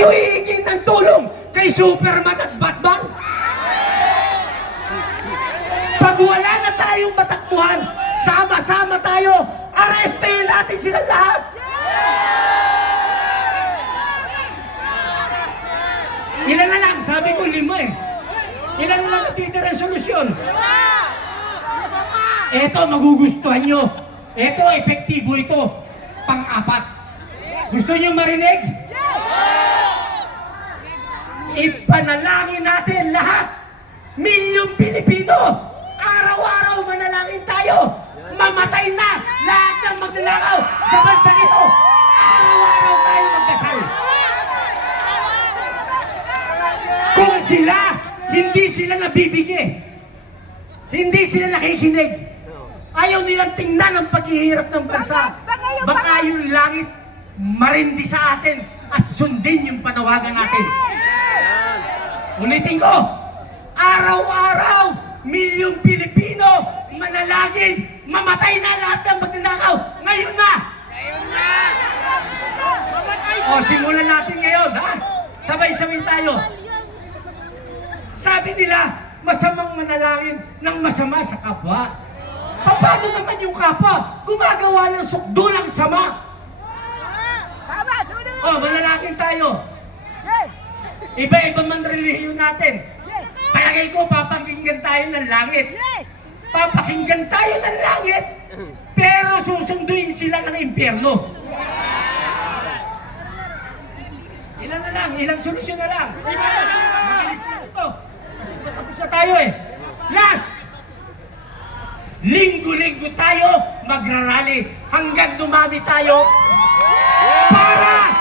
Kayo hihingi ng tulong kay Superman at Batman? Pag wala na tayong matakbuhan, sama-sama tayo, arrestin natin sila lahat! Ilan na lang? Sabi ko 5 eh. Ilan na lang natitira ang solusyon? Eto, magugustuhan nyo. Eto, epektibo ito. Pang-4. Gusto nyo marinig? Ipanalangin natin lahat. Milyong Pilipino. Araw-araw manalangin tayo. Mamatay na lahat ng magnanakaw sa bansang ito. Araw-araw tayo magdasal. Kung sila, hindi sila nabibigay. Hindi sila nakikinig. Ayaw nilang tingnan ang paghihirap ng bansa. Baka yung langit marindi sa atin at sundin yung panawagan natin. Ulitin ko, araw-araw, milyong Pilipino, manalangin, mamatay na lahat ng magnanakaw. Ngayon na! O, simulan natin ngayon, ha? Sabay-sabay tayo. Sabi nila, masamang manalangin ng masama sa kapwa. Paano naman yung kapwa gumagawa ng sukdulang sama? O, manalangin tayo. Iba-iba man relihiyon natin. Palagay ko, papakinggan tayo ng langit. Papakinggan tayo ng langit, pero susunduin sila ng impyerno. Ilan na lang? Ilang solusyon na lang? Mabilis na ito. Kasi patapos na tayo eh. Last! Linggo-linggo tayo magrarally hanggang dumami tayo para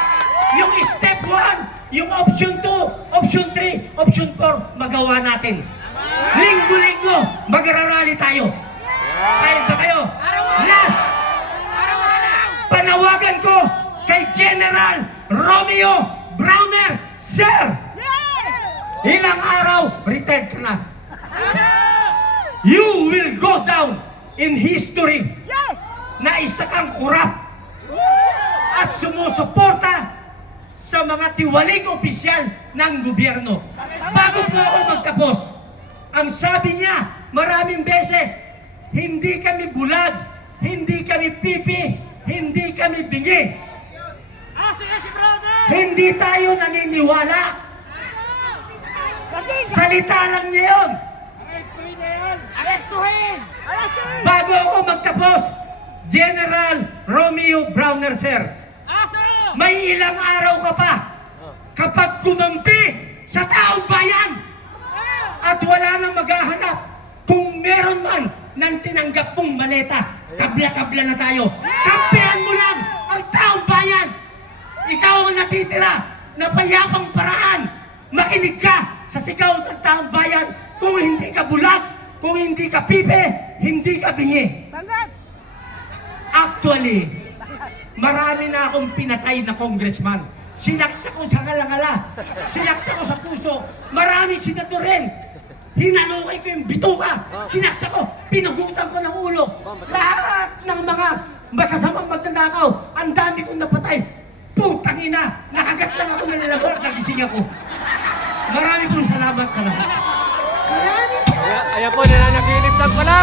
yung step 1, yung option 2, option 3, option 4 magawa natin. Linggo-linggo magrarally tayo. Kaya ba kayo? Last! Panawagan ko kay General Romeo Browner, Sir! Ilang araw, retired ka na. You will go down in history na isa kang kurap at sumusuporta sa mga tiwaling opisyal ng gobyerno. Bago po ako magtapos, ang sabi niya maraming beses, hindi kami bulag, hindi kami pipi, hindi kami bingi. Hindi tayo naniniwala. Salita lang niya yun. Bago ako magtapos, General Romeo Browner, Sir, may ilang araw ka pa kapag kumampi sa taong bayan at wala nang maghahanap kung meron man ng tinanggap mong maleta, kabla-kabla na tayo. Kampihan mo lang ang taong bayan. Ikaw ang natitira na payapang paraan. Makinig ka sa sigaw ng taong bayan. Kung hindi ka bulag, kung hindi ka pipe, hindi ka bingi. Actually, marami na akong pinatay na congressman. Sinaksa ko sa kalangala, sinaksa ko sa puso, marami senador rin. Hinalukay ko yung bituka, sinaksa ko, pinugutan ko ng ulo. Lahat ng mga masasamang magnanakaw, ang dami kong napatay. Putang ina, nakagat lang ako ng lalabot at nagising ako. Marami pong salamat sa lahat. Maraming salamat. Ayan po, nananaginip lang pala.